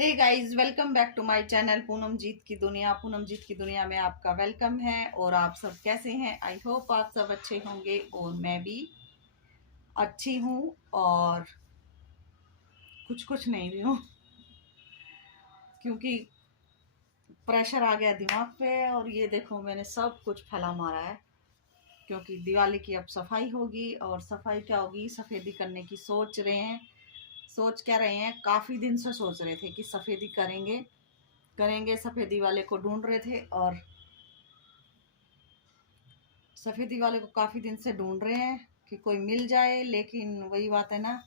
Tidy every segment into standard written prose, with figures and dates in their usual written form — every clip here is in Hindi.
Hey guys, welcome back to my channel Poonam Jeet की दुनिया। पूनम जीत की दुनिया में आपका वेलकम है। और आप सब कैसे हैं? आई होप आप सब अच्छे होंगे और मैं भी अच्छी हूँ। और कुछ कुछ नहीं भी हूँ क्योंकि प्रेशर आ गया दिमाग पे। और ये देखो, मैंने सब कुछ फैला मारा है क्योंकि दिवाली की अब सफाई होगी। और सफाई क्या होगी, सफ़ेदी करने की सोच रहे हैं। सोच क्या रहे हैं, काफ़ी दिन से सोच रहे थे कि सफ़ेदी करेंगे करेंगे। सफ़ेदी वाले को ढूंढ रहे थे और सफ़ेदी वाले को काफ़ी दिन से ढूंढ रहे हैं कि कोई मिल जाए। लेकिन वही बात है ना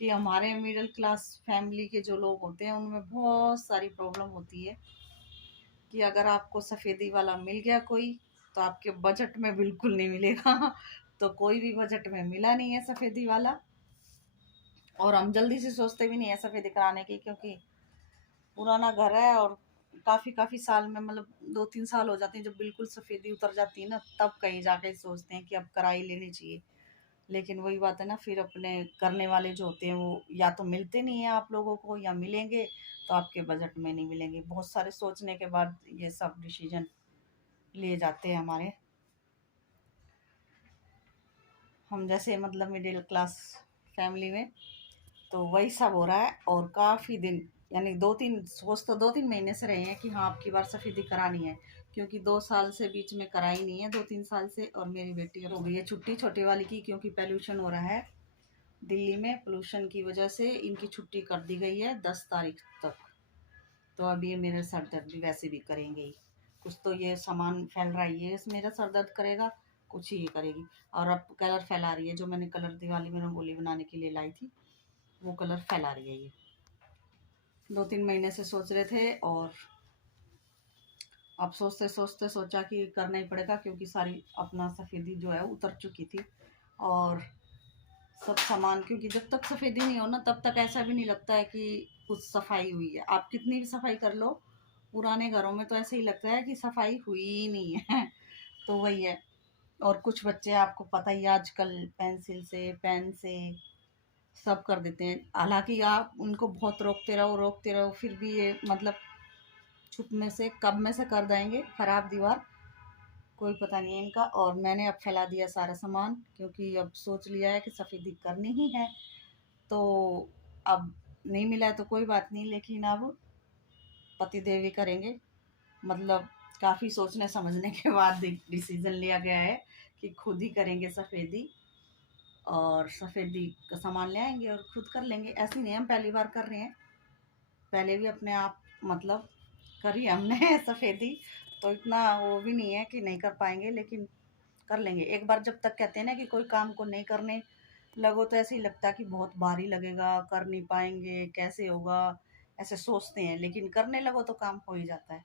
कि हमारे मिडिल क्लास फैमिली के जो लोग होते हैं उनमें बहुत सारी प्रॉब्लम होती है कि अगर आपको सफ़ेदी वाला मिल गया कोई, तो आपके बजट में बिल्कुल नहीं मिलेगा। तो कोई भी बजट में मिला नहीं है सफ़ेदी वाला। और हम जल्दी से सोचते भी नहीं है सफ़ेदी कराने की, क्योंकि पुराना घर है और काफ़ी काफ़ी साल में, मतलब 2-3 साल हो जाते हैं जब बिल्कुल सफ़ेदी उतर जाती है ना, तब कहीं जाके सोचते हैं कि अब करा ही लेनी चाहिए। लेकिन वही बात है ना, फिर अपने करने वाले जो होते हैं वो या तो मिलते नहीं हैं आप लोगों को, या मिलेंगे तो आपके बजट में नहीं मिलेंगे। बहुत सारे सोचने के बाद ये सब डिसीजन लिए जाते हैं हमारे, हम जैसे मतलब मिडिल क्लास फैमिली में। तो वही सब हो रहा है। और काफ़ी दिन, यानी 2-3 सोच तो 2-3 महीने से रहे हैं कि हाँ अब की बार सफ़ेदी करानी है, क्योंकि 2 साल से बीच में कराई नहीं है, 2-3 साल से। और मेरी बेटी हो गई है छुट्टी छोटे वाली की, क्योंकि पोल्यूशन हो रहा है दिल्ली में। पोल्यूशन की वजह से इनकी छुट्टी कर दी गई है 10 तारीख तक। तो अब ये मेरे सर दर्द भी वैसे भी करेंगे ही। कुछ तो ये सामान फैल रहा है, ये मेरा सर दर्द करेगा, कुछ ही ये करेगी। और अब कलर फैला रही है, जो मैंने कलर दिवाली में रंगोली बनाने के लिए लाई थी, वो कलर फैला रही है ये। 2-3 महीने से सोच रहे थे और अब सोचते सोचते सोचा कि करना ही पड़ेगा, क्योंकि सारी अपना सफ़ेदी जो है उतर चुकी थी। और सब सामान, क्योंकि जब तक सफ़ेदी नहीं हो ना, तब तक ऐसा भी नहीं लगता है कि कुछ सफाई हुई है। आप कितनी भी सफाई कर लो, पुराने घरों में तो ऐसे ही लगता है कि सफाई हुई ही नहीं है। तो वही है। और कुछ बच्चे आपको पता ही है, आजकल पेंसिल से, पेन से सब कर देते हैं। हालांकि आप उनको बहुत रोकते रहो, फिर भी ये मतलब छुप में से कब में से कर देंगे खराब दीवार, कोई पता नहीं है इनका। और मैंने अब फैला दिया सारा सामान, क्योंकि अब सोच लिया है कि सफ़ेदी करनी ही है। तो अब नहीं मिला है तो कोई बात नहीं, लेकिन अब पति देव ही करेंगे। मतलब काफ़ी सोचने समझने के बाद डिसीजन लिया गया है कि खुद ही करेंगे सफ़ेदी। और सफ़ेदी का सामान ले आएंगे और खुद कर लेंगे। ऐसे नहीं, हम पहली बार कर रहे हैं, पहले भी अपने आप मतलब करी हमने सफ़ेदी। तो इतना वो भी नहीं है कि नहीं कर पाएंगे, लेकिन कर लेंगे एक बार। जब तक कहते हैं ना कि कोई काम को नहीं करने लगो तो ऐसे ही लगता है कि बहुत भारी लगेगा, कर नहीं पाएंगे, कैसे होगा, ऐसे सोचते हैं। लेकिन करने लगो तो काम हो ही जाता है।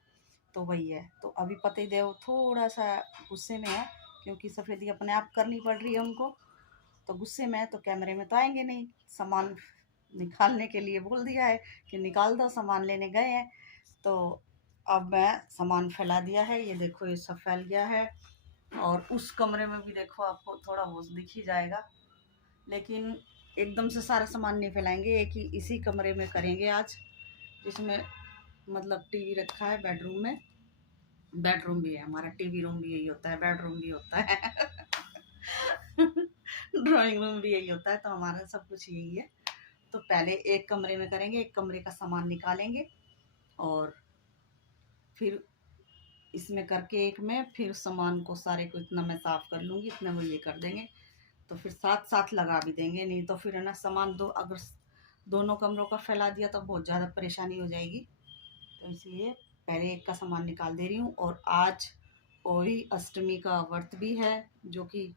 तो वही है। तो अभी पति देव थोड़ा सा गुस्से में है, क्योंकि सफ़ेदी अपने आप करनी पड़ रही है उनको। तो गुस्से में है, तो कैमरे में तो आएंगे नहीं। सामान निकालने के लिए बोल दिया है कि निकाल दो, सामान लेने गए हैं। तो अब मैं सामान फैला दिया है, ये देखो ये सब फैल गया है। और उस कमरे में भी देखो, आपको थोड़ा बहुत दिख ही जाएगा। लेकिन एकदम से सारा सामान नहीं फैलाएंगे, एक ही इसी कमरे में करेंगे आज, जिसमें मतलब टीवी रखा है बेडरूम में। बेडरूम भी है हमारा, टीवी रूम भी यही होता है, बेडरूम भी होता है। ड्राइंग रूम भी यही होता है, तो हमारा सब कुछ यही है। तो पहले एक कमरे में करेंगे, एक कमरे का सामान निकालेंगे, और फिर इसमें करके एक में फिर सामान को सारे को इतना मैं साफ़ कर लूँगी, इतना वो ये कर देंगे। तो फिर साथ साथ लगा भी देंगे, नहीं तो फिर है ना सामान दो, अगर दोनों कमरों का फैला दिया तो बहुत ज़्यादा परेशानी हो जाएगी। तो इसलिए पहले एक का सामान निकाल दे रही हूँ। और आज होली अष्टमी का व्रत भी है, जो कि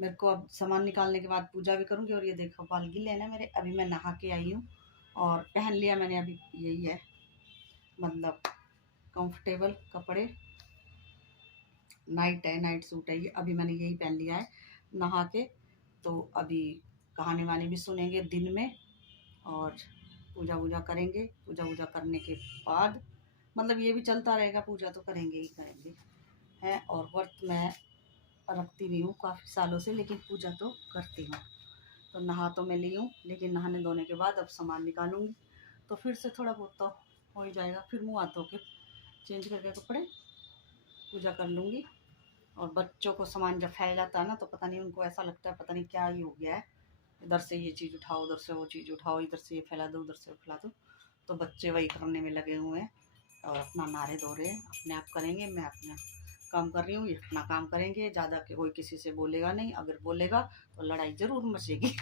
मेरे को अब सामान निकालने के बाद पूजा भी करूँगी। और ये देखो बाल गिले हैं ना मेरे, अभी मैं नहा के आई हूँ और पहन लिया मैंने अभी, यही है मतलब कंफर्टेबल कपड़े। नाइट है, नाइट सूट है ये, अभी मैंने यही पहन लिया है नहा के। तो अभी कहानी वानी भी सुनेंगे दिन में, और पूजा वूजा करेंगे। पूजा वूजा करने के बाद मतलब ये भी चलता रहेगा, पूजा तो करेंगे ही करेंगे हैं। और व्रत मैं रखती नहीं हूँ काफ़ी सालों से, लेकिन पूजा तो करती हूँ। तो नहा तो मैं ली हूँ, लेकिन नहाने धोने के बाद अब सामान निकालूंगी। तो फिर से थोड़ा बहुत तो हो ही जाएगा। फिर मुँह हाथ धो के चेंज करके कपड़े पूजा कर लूँगी। और बच्चों को सामान जब फैल जाता है ना तो पता नहीं उनको ऐसा लगता है पता नहीं क्या ही हो गया है, इधर से ये चीज़ उठाओ, उधर से वो चीज़ उठाओ, इधर से ये फैला दो, उधर से फैला दो। तो बच्चे वही करने में लगे हुए हैं और अपना नारे धो रहे हैं। अपने आप करेंगे, मैं अपना काम कर रही हूँ, ये अपना काम करेंगे। ज़्यादा के कोई किसी से बोलेगा नहीं, अगर बोलेगा तो लड़ाई ज़रूर मचेगी।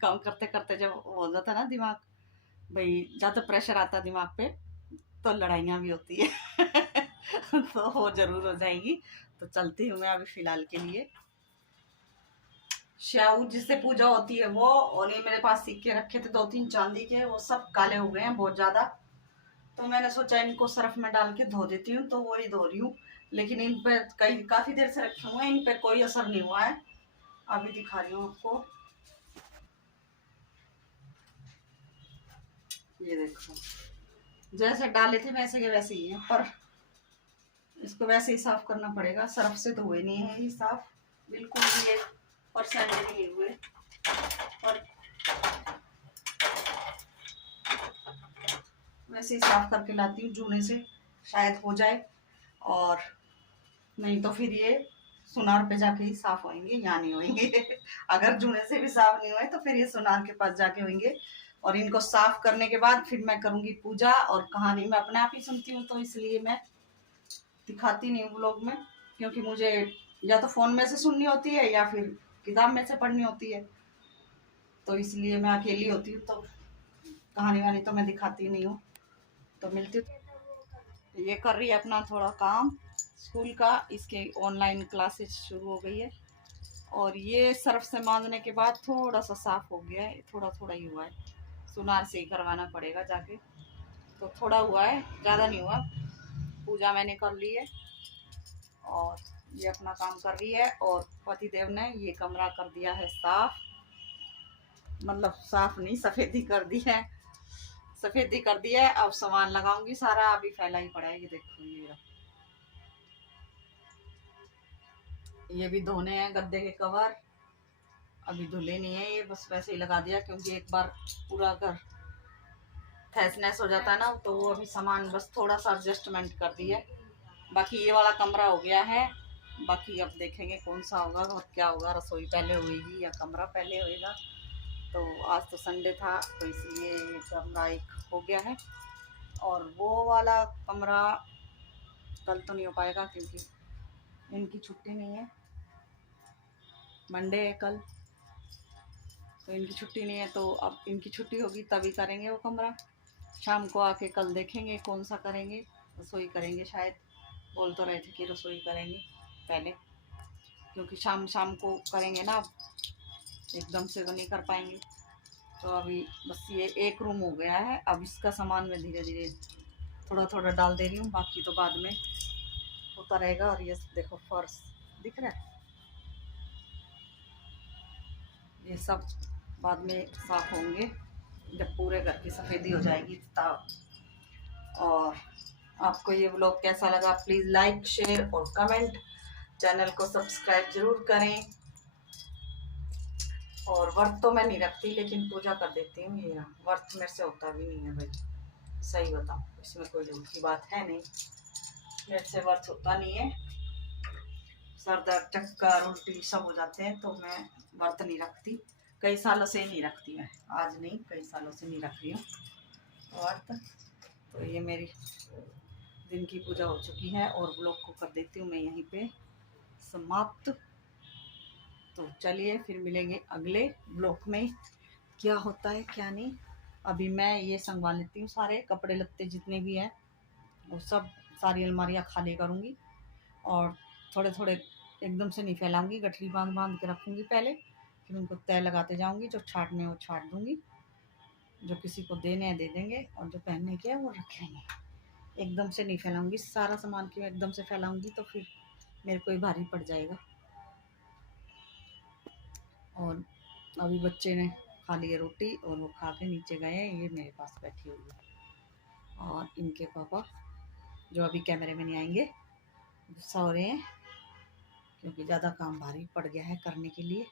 काम करते करते जब हो जाता है ना दिमाग, भाई ज़्यादा प्रेशर आता दिमाग पे, तो लड़ाइयाँ भी होती है। तो वो ज़रूर हो जाएगी। तो चलती हूँ मैं अभी फ़िलहाल के लिए। श्याऊ जिससे पूजा होती है वो, और ये मेरे पास सिक्के रखे थे 2-3 चांदी के, वो सब काले हो गए हैं बहुत ज़्यादा। तो मैंने सोचा इनको सर्फ में डाल के धो देती हूँ, तो वही धो रही हूँ। लेकिन इन पे काफ़ी देर से रखे हुए हैं, इन पे कोई असर नहीं हुआ है। अभी दिखा रही हूँ आपको, ये देखो जैसे डाले थे वैसे के वैसे ही है, पर इसको वैसे ही साफ करना पड़ेगा। सर्फ से तो हुए नहीं है ये साफ, बिल्कुल भी 1% भी नहीं हुए। पर वैसे ही साफ करके लाती हूँ जूने से, शायद हो जाए। और नहीं तो फिर ये सुनार पे जाके ही साफ होंगे, यहाँ नहीं होंगे। अगर जूने से भी साफ नहीं हुए तो फिर ये सुनार के पास जाके होंगे। और इनको साफ करने के बाद फिर मैं करूँगी पूजा। और कहानी मैं अपने आप ही सुनती हूँ, तो इसलिए मैं दिखाती नहीं हूँ व्लॉग में, क्योंकि मुझे या तो फ़ोन में से सुननी होती है या फिर किताब में से पढ़नी होती है। तो इसलिए मैं अकेली होती हूँ, तो कहानी वानी तो मैं दिखाती नहीं हूँ। तो मिलती हूँ। ये कर रही है अपना थोड़ा काम स्कूल का, इसके ऑनलाइन क्लासेस शुरू हो गई है। और ये सर्फ से मांजने के बाद थोड़ा सा साफ हो गया है, थोड़ा थोड़ा ही हुआ है, सुनार से ही करवाना पड़ेगा जाके। तो थोड़ा हुआ है, ज़्यादा नहीं हुआ। पूजा मैंने कर ली है और ये अपना काम कर रही है। और पतिदेव ने ये कमरा कर दिया है साफ, मतलब साफ नहीं, सफ़ेदी कर दी है, सफ़ेदी कर दी है। अब सामान लगाऊंगी सारा, अभी फैला ही पड़ा है। ये देखो ये भी धोने हैं गद्दे के कवर, अभी धुले नहीं है ये, बस वैसे ही लगा दिया, क्योंकि एक बार पूरा घर तहस नहस हो जाता है ना, तो वो अभी सामान बस थोड़ा सा एडजस्टमेंट कर दी है। बाकी ये वाला कमरा हो गया है। बाकी अब देखेंगे कौन सा होगा और क्या होगा, रसोई पहले होगी या कमरा पहले होएगा। तो आज तो संडे था तो इसलिए ये कमरा एक हो गया है। और वो वाला कमरा कल तो नहीं हो पाएगा, क्योंकि इनकी छुट्टी नहीं है, मंडे है कल, तो इनकी छुट्टी नहीं है। तो अब इनकी छुट्टी होगी तभी करेंगे वो कमरा। शाम को आके कल देखेंगे कौन सा करेंगे, रसोई करेंगे शायद। बोल तो रहे थे कि रसोई करेंगे पहले, क्योंकि शाम शाम को करेंगे ना, एकदम से तो नहीं कर पाएंगे। तो अभी बस ये एक रूम हो गया है। अब इसका सामान मैं धीरे धीरे थोड़ा थोड़ा डाल दे रही हूँ, बाकी तो बाद में होता रहेगा। और ये देखो फर्श दिख रहा है, ये सब बाद में साफ होंगे जब पूरे घर की सफ़ेदी हो जाएगी तब। और आपको ये व्लॉग कैसा लगा प्लीज़ लाइक शेयर और कमेंट, चैनल को सब्सक्राइब ज़रूर करें। और व्रत तो मैं नहीं रखती, लेकिन पूजा कर देती हूँ। ये व्रत मेरे से होता भी नहीं है भाई, सही बताऊँ, इसमें कोई झूठ की बात है नहीं, मेरे से व्रत होता नहीं है। सर दर्द, चक्कर, उल्टी सब हो जाते हैं, तो मैं व्रत नहीं रखती। कई सालों से नहीं रखती मैं, आज नहीं कई सालों से नहीं रख रही हूँ व्रत। तो ये मेरी दिन की पूजा हो चुकी है और ब्लॉग को कर देती हूँ मैं यहीं पे समाप्त। तो चलिए फिर मिलेंगे अगले ब्लॉग में, क्या होता है क्या नहीं। अभी मैं ये संभाल लेती हूँ, सारे कपड़े लत्ते जितने भी हैं वो सब, सारी अलमारियाँ खाली करूँगी। और थोड़े थोड़े एकदम से नहीं फैलाऊंगी, गठरी बांध बांध के रखूँगी पहले, फिर उनको तय लगाते जाऊँगी। जो छाटने वो छाट दूँगी, जो किसी को देने हैं दे देंगे, और जो पहनने के है वो रख लेंगे। एकदम से नहीं फैलाऊंगी सारा सामान, क्यों एकदम से फैलाऊंगी तो फिर मेरे को ही भारी पड़ जाएगा। और अभी बच्चे ने खा लिए रोटी और वो खा के नीचे गए हैं, ये मेरे पास बैठी हुई है। और इनके पापा जो अभी कैमरे में नहीं आएंगे, गुस्सा हो रहे हैं, क्योंकि ज़्यादा काम भारी पड़ गया है करने के लिए।